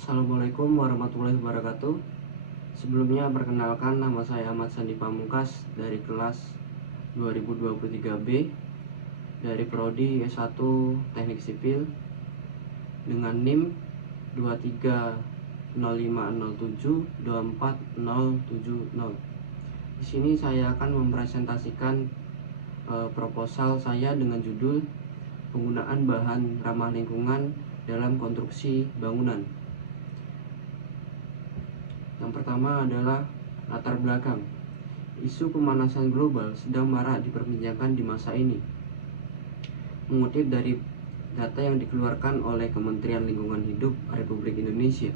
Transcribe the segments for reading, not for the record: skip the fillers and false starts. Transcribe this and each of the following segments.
Assalamualaikum warahmatullahi wabarakatuh. Sebelumnya perkenalkan, nama saya Ahmad Sandi Pamungkas dari kelas 2023B dari Prodi S1 Teknik Sipil dengan NIM 23050724070. Di sini saya akan mempresentasikan proposal saya dengan judul penggunaan bahan ramah lingkungan dalam konstruksi bangunan. Yang pertama adalah latar belakang. Isu pemanasan global sedang marak diperbincangkan di masa ini. Mengutip dari data yang dikeluarkan oleh Kementerian Lingkungan Hidup Republik Indonesia,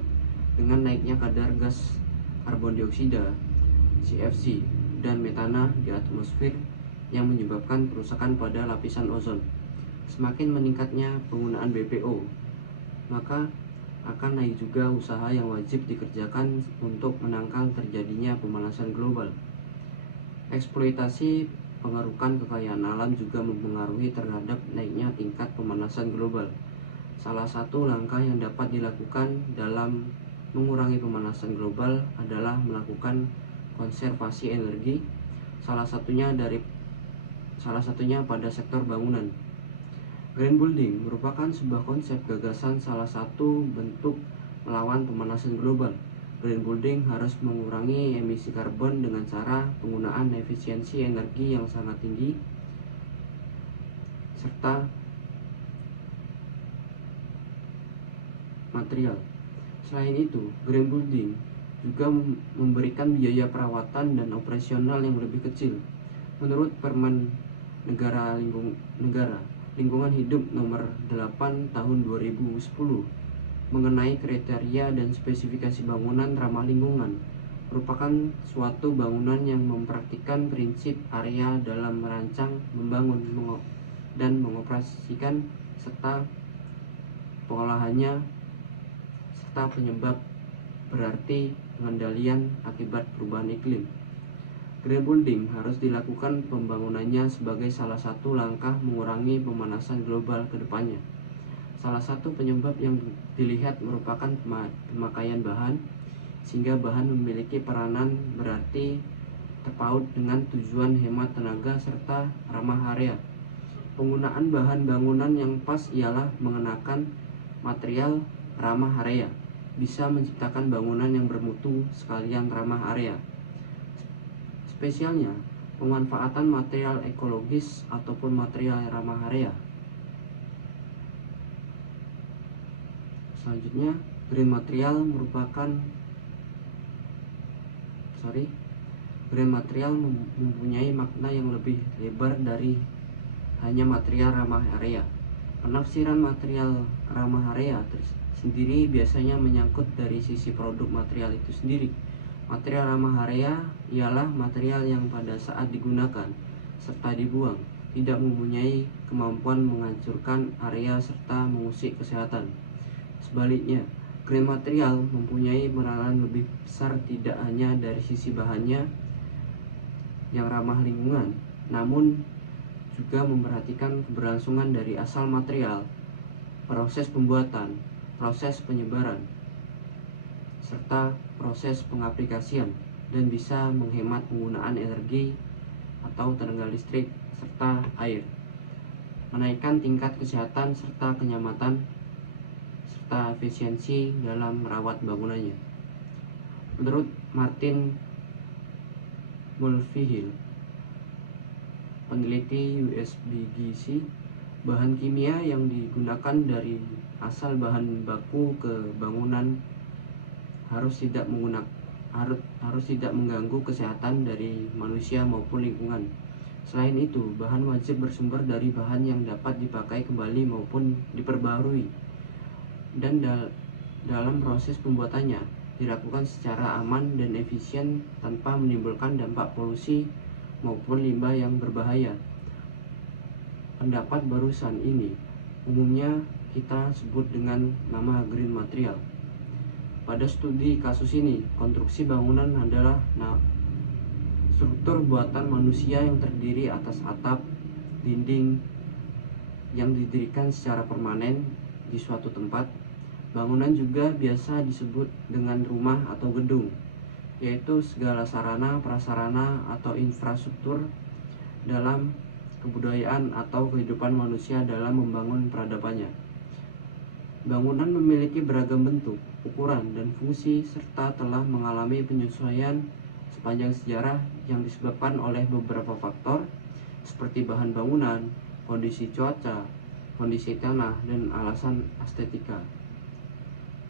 dengan naiknya kadar gas karbon dioksida (CFC) dan metana di atmosfer yang menyebabkan kerusakan pada lapisan ozon, semakin meningkatnya penggunaan BPO, maka akan naik juga usaha yang wajib dikerjakan untuk menangkal terjadinya pemanasan global. Eksploitasi pengerukan kekayaan alam juga mempengaruhi terhadap naiknya tingkat pemanasan global. Salah satu langkah yang dapat dilakukan dalam mengurangi pemanasan global adalah melakukan konservasi energi, salah satunya pada sektor bangunan. Green building merupakan sebuah konsep gagasan salah satu bentuk melawan pemanasan global. Green building harus mengurangi emisi karbon dengan cara penggunaan efisiensi energi yang sangat tinggi serta material. Selain itu, green building juga memberikan biaya perawatan dan operasional yang lebih kecil. Menurut Permen Lingkungan Hidup Nomor 8 Tahun 2010 mengenai kriteria dan spesifikasi bangunan ramah lingkungan, merupakan suatu bangunan yang mempraktikkan prinsip area dalam merancang, membangun, dan mengoperasikan serta pengolahannya serta penyebab, berarti pengendalian akibat perubahan iklim. Green building harus dilakukan pembangunannya sebagai salah satu langkah mengurangi pemanasan global ke depannya. Salah satu penyebab yang dilihat merupakan pemakaian bahan, sehingga bahan memiliki peranan berarti terpaut dengan tujuan hemat tenaga serta ramah area. Penggunaan bahan bangunan yang pas ialah mengenakan material ramah area, bisa menciptakan bangunan yang bermutu sekalian ramah area. Spesialnya, pemanfaatan material ekologis ataupun material ramah area. Selanjutnya, green material mempunyai makna yang lebih lebar dari hanya material ramah area. Penafsiran material ramah area sendiri biasanya menyangkut dari sisi produk material itu sendiri. Material ramah area ialah material yang pada saat digunakan serta dibuang tidak mempunyai kemampuan menghancurkan area serta mengusik kesehatan. Sebaliknya, green material mempunyai peranan lebih besar tidak hanya dari sisi bahannya yang ramah lingkungan, namun juga memperhatikan keberlangsungan dari asal material, proses pembuatan, proses penyebaran, serta proses pengaplikasian, dan bisa menghemat penggunaan energi atau tenaga listrik serta air, menaikkan tingkat kesehatan serta kenyamanan serta efisiensi dalam merawat bangunannya. Menurut Martin Mulvihill, peneliti USBGC, bahan kimia yang digunakan dari asal bahan baku ke bangunan harus tidak mengganggu kesehatan dari manusia maupun lingkungan. Selain itu, bahan wajib bersumber dari bahan yang dapat dipakai kembali maupun diperbarui, dan dalam proses pembuatannya dilakukan secara aman dan efisien tanpa menimbulkan dampak polusi maupun limbah yang berbahaya. Pendapat barusan ini umumnya kita sebut dengan nama green material. Pada studi kasus ini, konstruksi bangunan adalah struktur buatan manusia yang terdiri atas atap, dinding yang didirikan secara permanen di suatu tempat, Bangunan juga biasa disebut dengan rumah atau gedung, yaitu segala sarana, prasarana, atau infrastruktur dalam kebudayaan atau kehidupan manusia dalam membangun peradabannya. Bangunan memiliki beragam bentuk, ukuran, dan fungsi serta telah mengalami penyesuaian sepanjang sejarah yang disebabkan oleh beberapa faktor seperti bahan bangunan, kondisi cuaca, kondisi tanah, dan alasan estetika.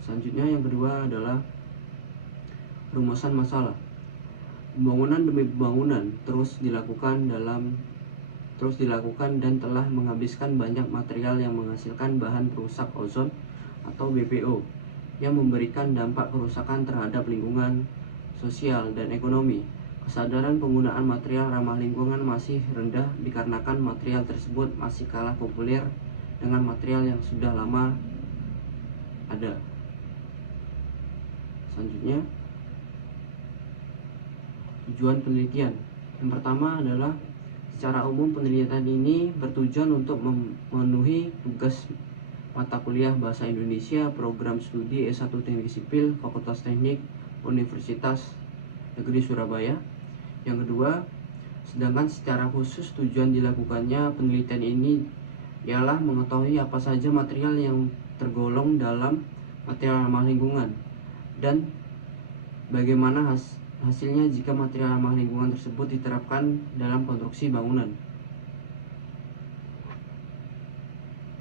Selanjutnya yang kedua adalah rumusan masalah. Pembangunan demi pembangunan terus dilakukan dan telah menghabiskan banyak material yang menghasilkan bahan perusak ozon atau BPO yang memberikan dampak kerusakan terhadap lingkungan, sosial, dan ekonomi. Kesadaran penggunaan material ramah lingkungan masih rendah dikarenakan material tersebut masih kalah populer dengan material yang sudah lama ada. Selanjutnya, tujuan penelitian. Yang pertama adalah secara umum penelitian ini bertujuan untuk memenuhi tugas mata kuliah Bahasa Indonesia program studi S1 Teknik Sipil Fakultas Teknik Universitas Negeri Surabaya. Yang kedua, sedangkan secara khusus tujuan dilakukannya penelitian ini ialah mengetahui apa saja material yang tergolong dalam material ramah lingkungan dan bagaimana hasilnya jika material ramah lingkungan tersebut diterapkan dalam konstruksi bangunan.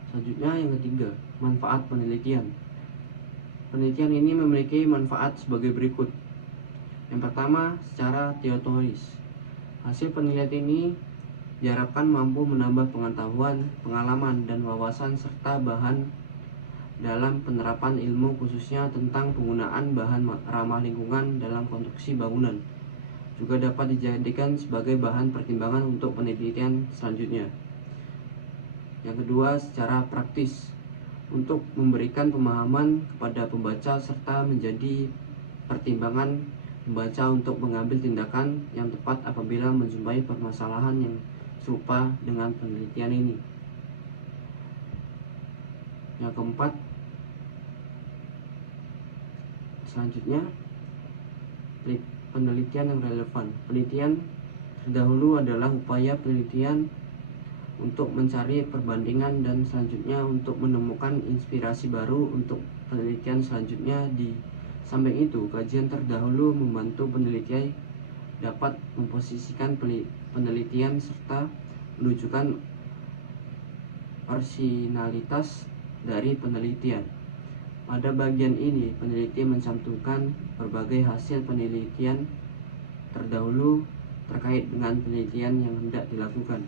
Selanjutnya yang ketiga, manfaat penelitian. Penelitian ini memiliki manfaat sebagai berikut. Yang pertama, secara teoritis. Hasil penelitian ini diharapkan mampu menambah pengetahuan, pengalaman, dan wawasan serta bahan dalam penerapan ilmu khususnya tentang penggunaan bahan ramah lingkungan dalam konstruksi bangunan. Juga dapat dijadikan sebagai bahan pertimbangan untuk penelitian selanjutnya. Yang kedua, secara praktis, untuk memberikan pemahaman kepada pembaca serta menjadi pertimbangan pembaca untuk mengambil tindakan yang tepat apabila menjumpai permasalahan yang serupa dengan penelitian ini. Yang keempat, selanjutnya, penelitian yang relevan. Penelitian terdahulu adalah upaya penelitian untuk mencari perbandingan dan selanjutnya untuk menemukan inspirasi baru untuk penelitian selanjutnya. Di samping itu, kajian terdahulu membantu peneliti dapat memposisikan penelitian serta menunjukkan orisinalitas dari penelitian. Pada bagian ini, peneliti mencantumkan berbagai hasil penelitian terdahulu terkait dengan penelitian yang hendak dilakukan.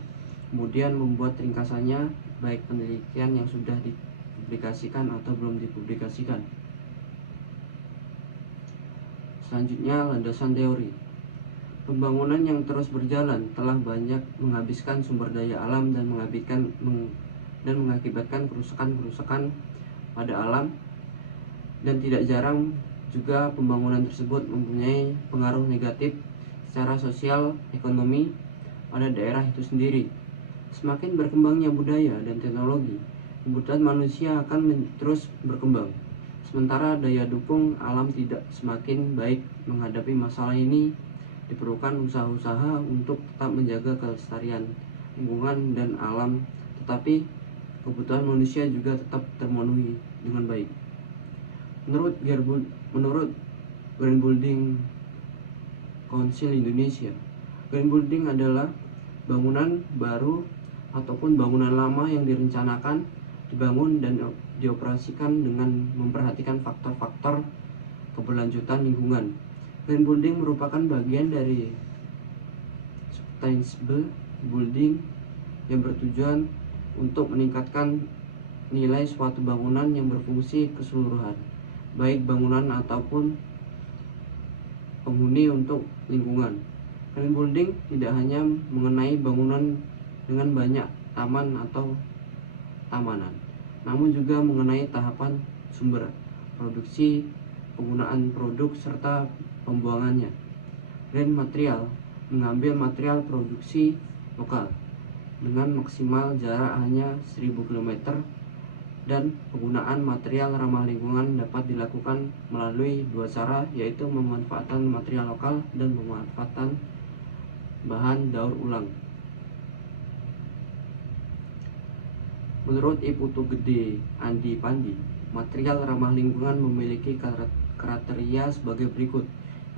Kemudian membuat ringkasannya, baik penelitian yang sudah dipublikasikan atau belum dipublikasikan. Selanjutnya, landasan teori. Pembangunan yang terus berjalan telah banyak menghabiskan sumber daya alam dan mengakibatkan kerusakan-kerusakan pada alam, dan tidak jarang juga pembangunan tersebut mempunyai pengaruh negatif secara sosial ekonomi pada daerah itu sendiri. Semakin berkembangnya budaya dan teknologi, kebutuhan manusia akan terus berkembang. Sementara daya dukung alam tidak semakin baik menghadapi masalah ini, diperlukan usaha-usaha untuk tetap menjaga kelestarian lingkungan dan alam, tetapi kebutuhan manusia juga tetap termenuhi dengan baik. Menurut Green Building Council Indonesia, green building adalah bangunan baru ataupun bangunan lama yang direncanakan, dibangun, dan dioperasikan dengan memperhatikan faktor-faktor keberlanjutan lingkungan. Green building merupakan bagian dari sustainable building yang bertujuan untuk meningkatkan nilai suatu bangunan yang berfungsi keseluruhan, baik bangunan ataupun penghuni untuk lingkungan. Green building tidak hanya mengenai bangunan dengan banyak taman atau tamanan, namun juga mengenai tahapan sumber produksi, penggunaan produk, serta pembuangannya. Green material mengambil material produksi lokal dengan maksimal jarak hanya 1000 km Dan penggunaan material ramah lingkungan dapat dilakukan melalui dua cara, yaitu pemanfaatan material lokal dan pemanfaatan bahan daur ulang. Menurut Iputu Gede Andi Pandi, material ramah lingkungan memiliki kriteria sebagai berikut.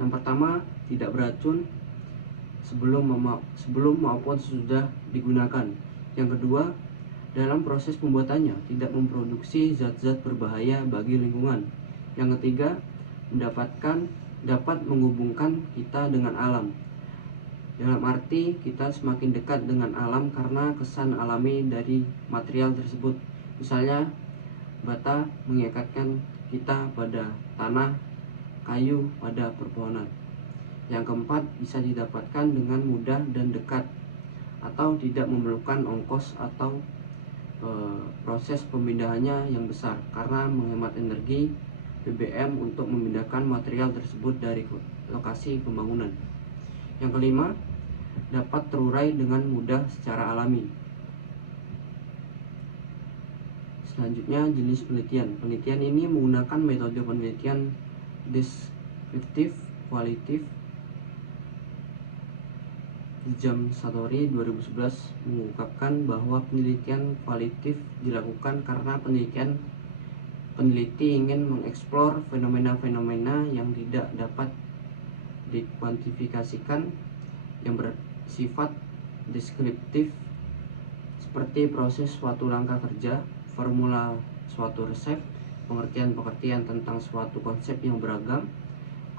Yang pertama, tidak beracun sebelum maupun sesudah digunakan. Yang kedua, dalam proses pembuatannya tidak memproduksi zat-zat berbahaya bagi lingkungan. Yang ketiga, dapat menghubungkan kita dengan alam. Dalam arti kita semakin dekat dengan alam karena kesan alami dari material tersebut. Misalnya, bata mengikatkan kita pada tanah, kayu pada perpohonan. Yang keempat, bisa didapatkan dengan mudah dan dekat atau tidak memerlukan ongkos atau proses pemindahannya yang besar karena menghemat energi BBM untuk memindahkan material tersebut dari lokasi pembangunan. Yang kelima, dapat terurai dengan mudah secara alami. Selanjutnya, jenis penelitian. Penelitian ini menggunakan metode penelitian deskriptif kualitatif. Jam Satori 2011 mengungkapkan bahwa penelitian kualitatif dilakukan karena peneliti ingin mengeksplor fenomena-fenomena yang tidak dapat dikuantifikasikan yang bersifat deskriptif, seperti proses suatu langkah kerja, formula suatu resep, pengertian tentang suatu konsep yang beragam,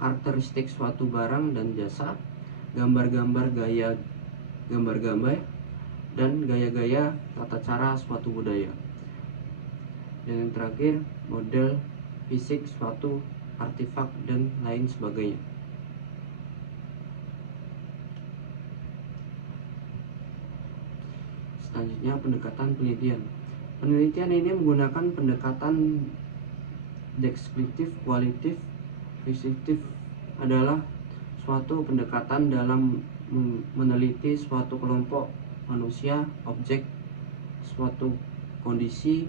karakteristik suatu barang dan jasa, gambar-gambar dan gaya-gaya tata cara suatu budaya. Dan yang terakhir, model fisik suatu artefak dan lain sebagainya. Selanjutnya, pendekatan penelitian. Penelitian ini menggunakan pendekatan deskriptif kualitatif. Deskriptif adalah suatu pendekatan dalam meneliti suatu kelompok manusia, objek, suatu kondisi,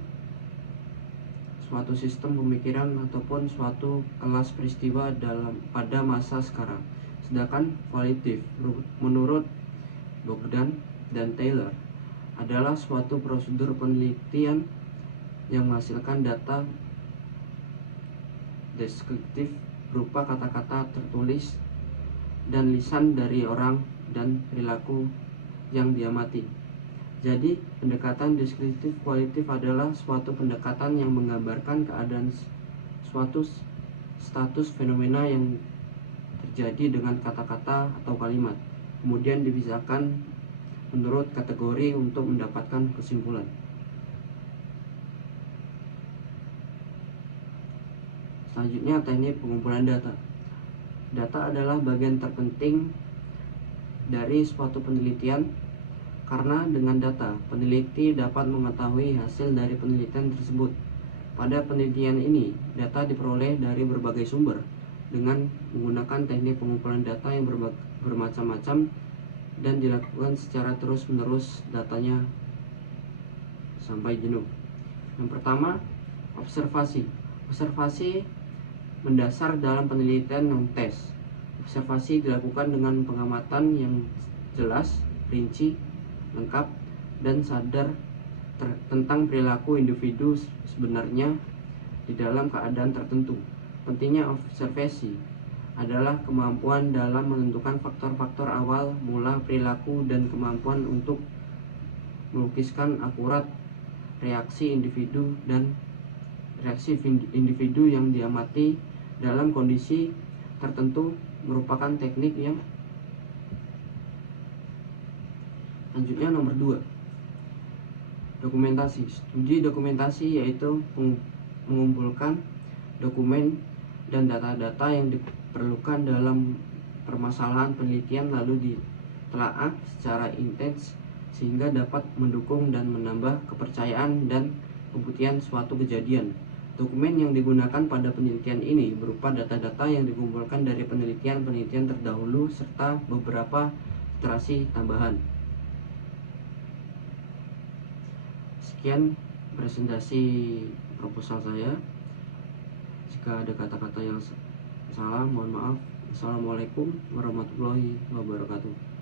suatu sistem pemikiran ataupun suatu kelas peristiwa pada masa sekarang. Sedangkan kualitatif menurut Bogdan dan Taylor adalah suatu prosedur penelitian yang menghasilkan data deskriptif berupa kata-kata tertulis dan lisan dari orang dan perilaku yang diamati. Jadi, pendekatan deskriptif kualitatif adalah suatu pendekatan yang menggambarkan keadaan suatu status fenomena yang terjadi dengan kata-kata atau kalimat, kemudian dipisahkan menurut kategori untuk mendapatkan kesimpulan. Selanjutnya, teknik pengumpulan data. Data adalah bagian terpenting dari suatu penelitian karena dengan data, peneliti dapat mengetahui hasil dari penelitian tersebut. Pada penelitian ini, data diperoleh dari berbagai sumber dengan menggunakan teknik pengumpulan data yang bermacam-macam dan dilakukan secara terus-menerus datanya sampai jenuh. Yang pertama, observasi. Observasi mendasar dalam penelitian yang tes. Observasi dilakukan dengan pengamatan yang jelas, rinci, lengkap, dan sadar tentang perilaku individu sebenarnya di dalam keadaan tertentu. Pentingnya observasi adalah kemampuan dalam menentukan faktor-faktor awal mula perilaku dan kemampuan untuk melukiskan akurat reaksi individu yang diamati dalam kondisi tertentu merupakan teknik yang selanjutnya. Nomor 2, dokumentasi. Studi dokumentasi yaitu mengumpulkan dokumen dan data-data yang diperlukan dalam permasalahan penelitian lalu ditelaah secara intens sehingga dapat mendukung dan menambah kepercayaan dan pembuktian suatu kejadian. Dokumen yang digunakan pada penelitian ini berupa data-data yang dikumpulkan dari penelitian-penelitian terdahulu serta beberapa literasi tambahan. Sekian presentasi proposal saya. Jika ada kata-kata yang salah, mohon maaf. Assalamualaikum warahmatullahi wabarakatuh.